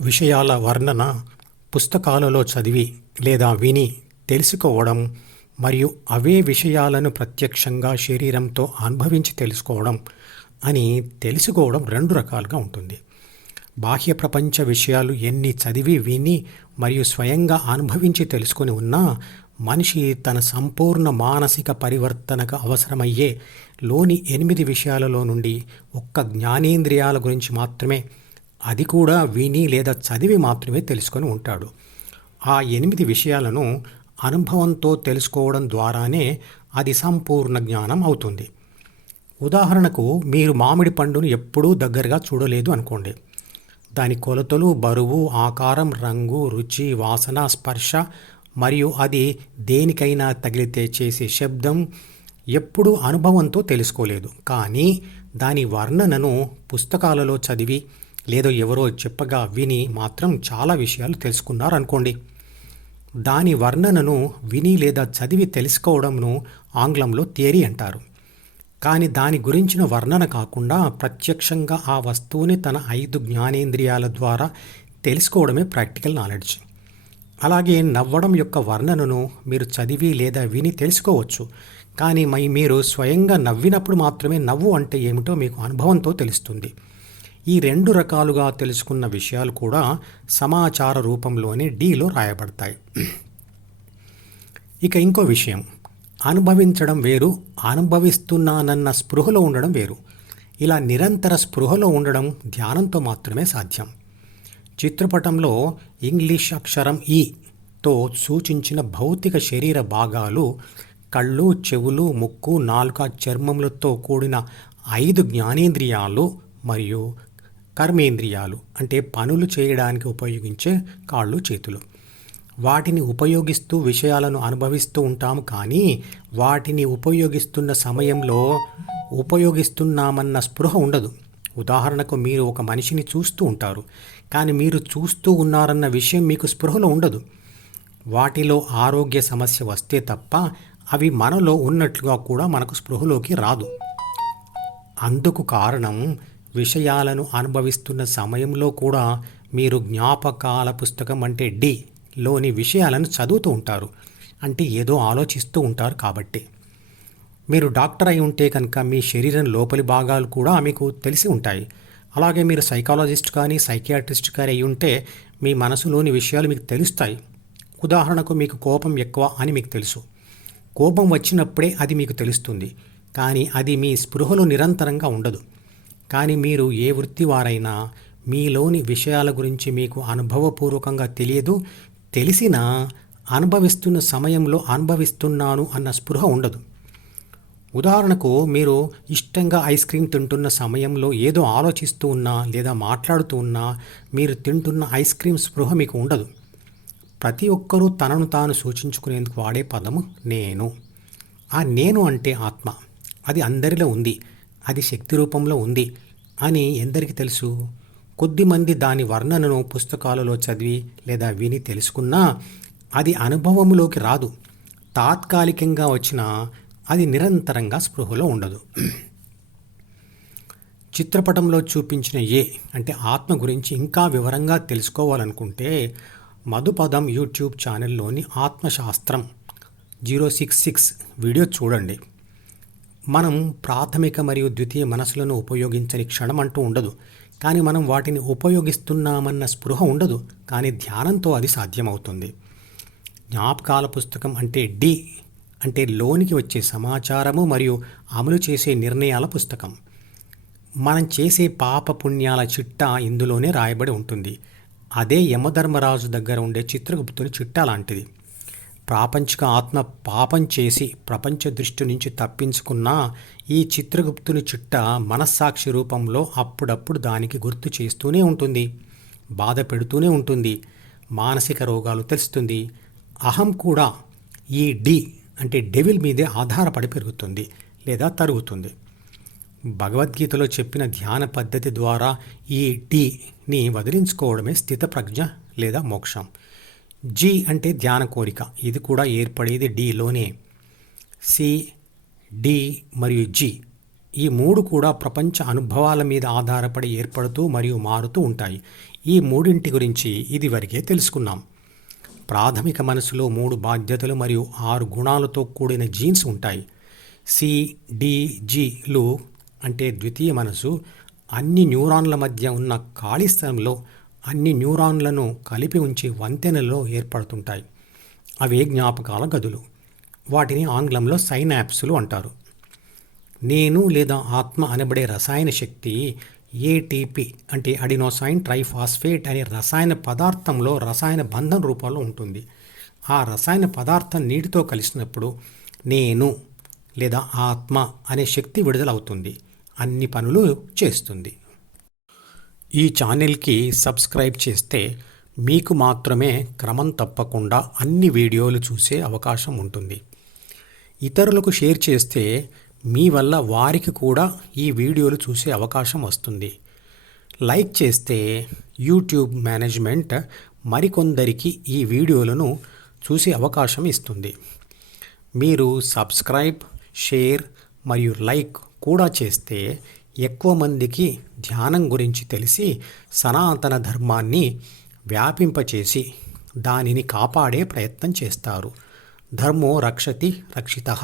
విషయాల వర్ణన పుస్తకాలలో చదివి లేదా విని తెలుసుకోవడం మరియు అవే విషయాలను ప్రత్యక్షంగా శరీరంతో అనుభవించి తెలుసుకోవడం అని తెలుసుకోవడం రెండు రకాలుగా ఉంటుంది. బాహ్య ప్రపంచ విషయాలు ఎన్ని చదివి విని మరియు స్వయంగా అనుభవించి తెలుసుకొని ఉన్నా మనిషి తన సంపూర్ణ మానసిక పరివర్తనకు అవసరమయ్యే లోని 8 విషయాలలో నుండి ఒక్క జ్ఞానేంద్రియాల గురించి మాత్రమే, అది కూడా విని లేదా చదివి మాత్రమే తెలుసుకొని ఉంటాడు. ఆ 8 విషయాలను అనుభవంతో తెలుసుకోవడం ద్వారానే అది సంపూర్ణ జ్ఞానం అవుతుంది. ఉదాహరణకు, మీరు మామిడి పండును ఎప్పుడూ దగ్గరగా చూడలేదు అనుకోండి. దాని కొలతలు, బరువు, ఆకారం, రంగు, రుచి, వాసన, స్పర్శ మరియు అది దేనికైనా తగిలితే చేసే శబ్దం ఎప్పుడూ అనుభవంతో తెలుసుకోలేదు. కానీ దాని వర్ణనను పుస్తకాలలో చదివి లేదో ఎవరో చెప్పగా విని మాత్రం చాలా విషయాలు తెలుసుకున్నారనుకోండి. దాని వర్ణనను విని లేదా చదివి తెలుసుకోవడంను ఆంగ్లంలో థియరీ అంటారు. కానీ దాని గురించిన వర్ణన కాకుండా ప్రత్యక్షంగా ఆ వస్తువుని తన 5 జ్ఞానేంద్రియాల ద్వారా తెలుసుకోవడమే ప్రాక్టికల్ నాలెడ్జ్. అలాగే నవ్వడం యొక్క వర్ణనను మీరు చదివి లేదా విని తెలుసుకోవచ్చు. కానీ మీరు స్వయంగా నవ్వినప్పుడు మాత్రమే నవ్వు అంటే ఏమిటో మీకు అనుభవంతో తెలుస్తుంది. ఈ 2 రకాలుగా తెలుసుకున్న విషయాలు కూడా సమాచార రూపంలోనే డీలో రాయబడతాయి. ఇక ఇంకో విషయం, అనుభవించడం వేరు, అనుభవిస్తున్నానన్న స్పృహలో ఉండడం వేరు. ఇలా నిరంతర స్పృహలో ఉండడం ధ్యానంతో మాత్రమే సాధ్యం. చిత్రపటంలో ఇంగ్లీష్ అక్షరం ఈతో సూచించిన భౌతిక శరీర భాగాలు కళ్ళు, చెవులు, ముక్కు, నాలుక, చర్మములతో కూడిన 5 జ్ఞానేంద్రియాలు మరియు కర్మేంద్రియాలు అంటే పనులు చేయడానికి ఉపయోగించే కాళ్ళు, చేతులు. వాటిని ఉపయోగిస్తూ విషయాలను అనుభవిస్తూ ఉంటాము. కానీ వాటిని ఉపయోగిస్తున్న సమయంలో ఉపయోగిస్తున్నామన్న స్పృహ ఉండదు. ఉదాహరణకు, మీరు ఒక మనిషిని చూస్తూ ఉంటారు, కానీ మీరు చూస్తూ ఉన్నారన్న విషయం మీకు స్పృహలో ఉండదు. వాటిలో ఆరోగ్య సమస్య వస్తే తప్ప అవి మనలో ఉన్నట్లుగా కూడా మనకు స్పృహలోకి రాదు. అందుకు కారణం, విషయాలను అనుభవిస్తున్న సమయంలో కూడా మీరు జ్ఞాపకాల పుస్తకం అంటే లోని విషయాలను చదువుతూ ఉంటారు. అంటే ఏదో ఆలోచిస్తూ ఉంటారు కాబట్టి. మీరు డాక్టర్ అయి ఉంటే కనుక మీ శరీరం లోపలి భాగాలు కూడా మీకు తెలిసి ఉంటాయి. అలాగే మీరు సైకాలజిస్ట్ కానీ సైకియాట్రిస్ట్ కానీ అయి ఉంటే మీ మనసులోని విషయాలు మీకు తెలుస్తాయి. ఉదాహరణకు, మీకు కోపం ఎక్కువ అని మీకు తెలుసు. కోపం వచ్చినప్పుడే అది మీకు తెలుస్తుంది. కానీ అది మీ స్పృహలో నిరంతరంగా ఉండదు. కానీ మీరు ఏ వృత్తి వారైనా మీలోని విషయాల గురించి మీకు అనుభవపూర్వకంగా తెలియదు. తెలిసినా అనుభవిస్తున్న సమయంలో అనుభవిస్తున్నాను అన్న స్పృహ ఉండదు. ఉదాహరణకు, మీరు ఇష్టంగా ఐస్ క్రీమ్ తింటున్న సమయంలో ఏదో ఆలోచిస్తూ ఉన్నా లేదా మాట్లాడుతూ ఉన్నా మీరు తింటున్న ఐస్ క్రీమ్ స్పృహ మీకు ఉండదు. ప్రతి ఒక్కరూ తనను తాను సూచించుకునేందుకు వాడే పదము నేను. ఆ నేను అంటే ఆత్మ. అది అందరిలో ఉంది, అది శక్తి రూపంలో ఉంది అని ఎందరికీ తెలుసు? కొద్దిమంది దాని వర్ణనను పుస్తకాలలో చదివి లేదా విని తెలుసుకున్నా అది అనుభవంలోకి రాదు. తాత్కాలికంగా వచ్చినా అది నిరంతరంగా స్పృహలో ఉండదు. చిత్రపటంలో చూపించిన అంటే ఆత్మ గురించి ఇంకా వివరంగా తెలుసుకోవాలనుకుంటే మధుపదం యూట్యూబ్ ఛానల్లోని ఆత్మశాస్త్రం 066 వీడియో చూడండి. మనం ప్రాథమిక మరియు ద్వితీయ మనసులను ఉపయోగించని క్షణం అంటూ ఉండదు. కానీ మనం వాటిని ఉపయోగిస్తున్నామన్న స్పృహ ఉండదు. కానీ ధ్యానంతో అది సాధ్యమవుతుంది. జ్ఞాపకాల పుస్తకం అంటే అంటే లోనికి వచ్చే సమాచారము మరియు అమలు చేసే నిర్ణయాల పుస్తకం. మనం చేసే పాప పుణ్యాల చిట్టా ఇందులోనే రాయబడి ఉంటుంది. అదే యమధర్మరాజు దగ్గర ఉండే చిత్రగుప్తుని చిట్టా లాంటిది. ప్రాపంచిక ఆత్మ పాపం చేసి ప్రపంచ దృష్టి నుంచి తప్పించుకున్న ఈ చిత్రగుప్తుని చిట్ట మనస్సాక్షి రూపంలో అప్పుడప్పుడు దానికి గుర్తు చేస్తూనే ఉంటుంది, బాధ పెడుతూనే ఉంటుంది, మానసిక రోగాలు తెలుస్తుంది. అహం కూడా ఈ అంటే డెవిల్ మీదే ఆధారపడి పెరుగుతుంది లేదా తరుగుతుంది. భగవద్గీతలో చెప్పిన ధ్యాన పద్ధతి ద్వారా ఈ ని వదిలించుకోవడమే స్థితప్రజ్ఞ లేదా మోక్షం. అంటే ధ్యాన కోరిక. ఇది కూడా ఏర్పడేది లోనే. సి, డి మరియు జి ఈ 3 కూడా ప్రపంచ అనుభవాల మీద ఆధారపడి ఏర్పడుతూ మరియు మారుతూ ఉంటాయి. ఈ మూడింటి గురించి ఇదివరకే తెలుసుకున్నాం. ప్రాథమిక మనసులో 3 బాధ్యతలు మరియు 6 గుణాలతో కూడిన జీన్స్ ఉంటాయి. CDGలు అంటే ద్వితీయ మనసు అన్ని న్యూరాన్ల మధ్య ఉన్న ఖాళీ స్థలంలో అన్ని న్యూరాన్లను కలిపి ఉంచి వంతెనలో ఏర్పడుతుంటాయి. అవే జ్ఞాపకాల గదులు. వాటిని ఆంగ్లంలో సైనాప్సులు అంటారు. నేను లేదా ఆత్మ అనబడే రసాయన శక్తి ATP అంటే అడినోసైన్ ట్రైఫాస్ఫేట్ అనే రసాయన పదార్థంలో రసాయన బంధం రూపంలో ఉంటుంది. ఆ రసాయన పదార్థం నీటితో కలిసినప్పుడు నేను లేదా ఆత్మ అనే శక్తి విడుదలవుతుంది. అన్ని పనులు చేస్తుంది. ఈ ఛానల్కి సబ్స్క్రైబ్ చేస్తే మీకు మాత్రమే క్రమం తప్పకుండా అన్ని వీడియోలు చూసే అవకాశం ఉంటుంది. ఇతరులకు షేర్ చేస్తే మీ వల్ల వారికి కూడా ఈ వీడియోలు చూసే అవకాశం వస్తుంది. లైక్ చేస్తే యూట్యూబ్ మేనేజ్మెంట్ మరికొందరికి ఈ వీడియోలను చూసే అవకాశం ఇస్తుంది. మీరు సబ్స్క్రైబ్, షేర్ మరియు లైక్ కూడా చేస్తే ఎక్కువ మందికి ధ్యానం గురించి తెలిసి సనాతన ధర్మాన్ని వ్యాపింపచేసి దానిని కాపాడే ప్రయత్నం చేస్తారు. ధర్మో రక్షతి రక్షితః.